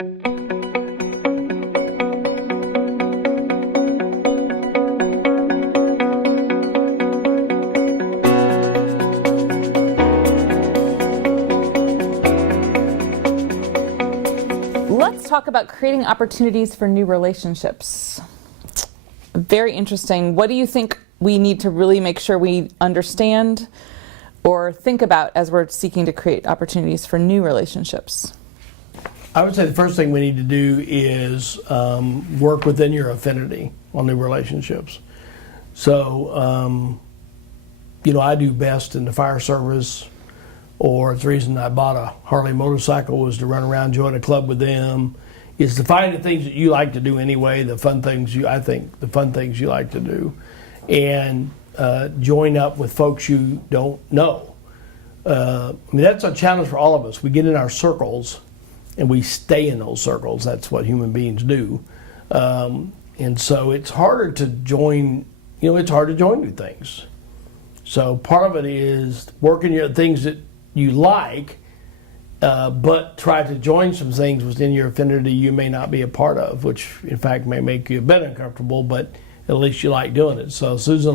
Let's talk about creating opportunities for new relationships. Very interesting. What do you think we need to really make sure we understand or think about as we're seeking to create opportunities for new relationships? I would say the first thing we need to do is work within your affinity on new relationships. So, I do best in the fire service, or the reason I bought a Harley motorcycle was to run around, join a club with them, is to find the things that you like to do anyway, the fun things you like to do, and join up with folks you don't know. That's a challenge for all of us. We get in our circles and we stay in those circles. That's what human beings do. And so it's harder to join, it's hard to join new things. So part of it is working your things that you like, but try to join some things within your affinity you may not be a part of, which in fact may make you a bit uncomfortable, but at least you like doing it. So Susan,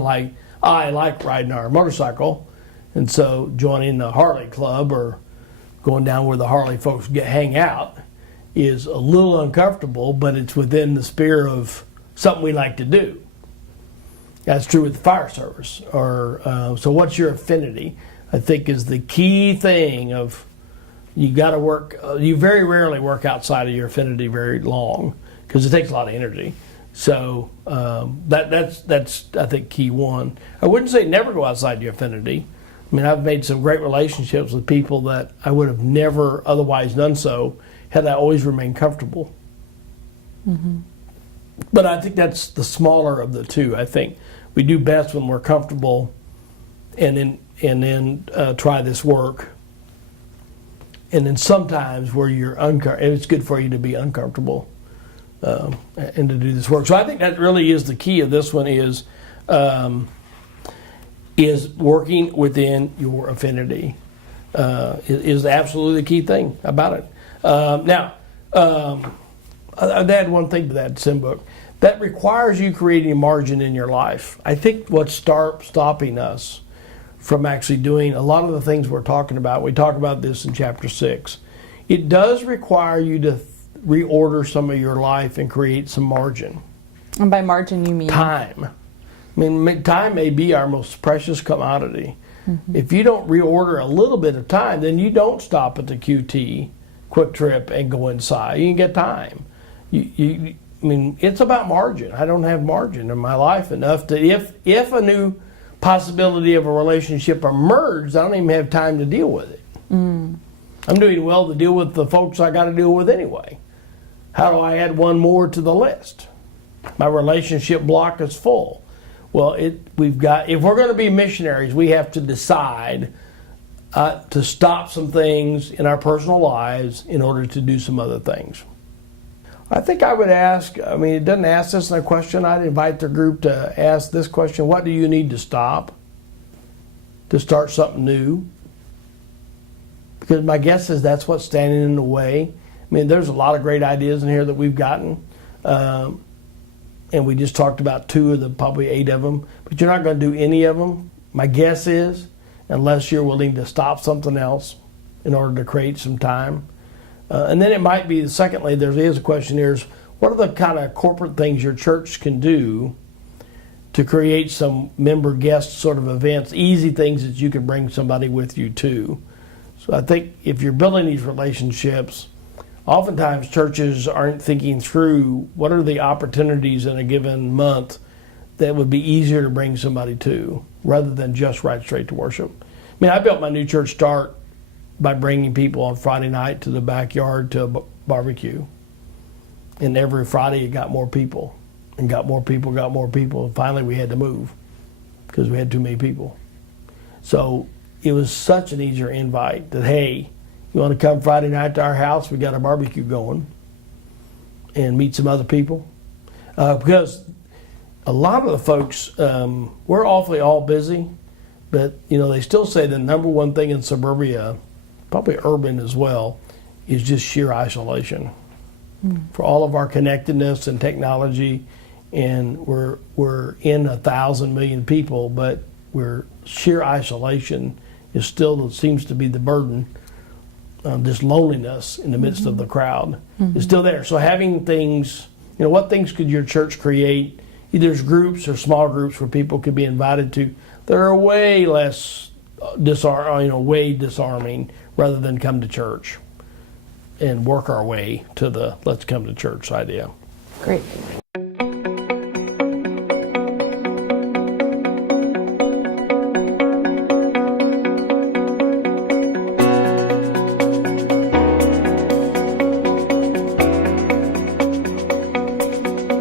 I like riding our motorcycle, and so joining the Harley club or going down where the Harley folks hang out is a little uncomfortable, but it's within the sphere of something we like to do. That's true with the fire service. So what's your affinity? I think is the key thing of you got to work. You very rarely work outside of your affinity very long because it takes a lot of energy. So that's I think key one. I wouldn't say never go outside your affinity. I've made some great relationships with people that I would have never otherwise done so had I always remained comfortable. Mm-hmm. But I think that's the smaller of the two. I think we do best when we're comfortable, and then try this work. And then sometimes where you're uncomfortable, it's good for you to be uncomfortable and to do this work. So I think that really is the key of this one is working within your affinity is absolutely the key thing about it. Now, I'd add one thing to that sim book. That requires you creating a margin in your life. I think what's stopping us from actually doing a lot of the things we're talking about, we talk about this in chapter 6, it does require you to reorder some of your life and create some margin. And by margin you mean? Time. Time may be our most precious commodity. Mm-hmm. If you don't reorder a little bit of time, then you don't stop at the QT, Quick Trip, and go inside. You can get time. It's about margin. I don't have margin in my life enough to, if a new possibility of a relationship emerged, I don't even have time to deal with it. Mm. I'm doing well to deal with the folks I got to deal with anyway. How do I add one more to the list? My relationship block is full. Well, if we're going to be missionaries, we have to decide to stop some things in our personal lives in order to do some other things. I think I would ask, it doesn't ask this in a question, I'd invite the group to ask this question: what do you need to stop to start something new? Because my guess is that's what's standing in the way. There's a lot of great ideas in here that we've gotten. And we just talked about 2 of them, probably 8 of them. But you're not going to do any of them, my guess is, unless you're willing to stop something else in order to create some time. And then it might be, secondly, there is a question here, is what are the kind of corporate things your church can do to create some member guest sort of events, easy things that you can bring somebody with you to. So I think if you're building these relationships, oftentimes churches aren't thinking through what are the opportunities in a given month that would be easier to bring somebody to rather than just right straight to worship. I built my new church start by bringing people on Friday night to the backyard to a barbecue. And every Friday it got more people and got more people. And finally we had to move because we had too many people. So it was such an easier invite that, hey, you want to come Friday night to our house? We got a barbecue going and meet some other people. Because a lot of the folks, we're awfully all busy, but they still say the number one thing in suburbia, probably urban as well, is just sheer isolation. for all of our connectedness and technology, and we're in 1,000 million people, but sheer isolation is still seems to be the burden. This loneliness in the midst of the crowd is still there. So having things, what things could your church create? Either groups or small groups where people could be invited to that are way less way disarming, rather than come to church and work our way to the let's come to church idea. Great.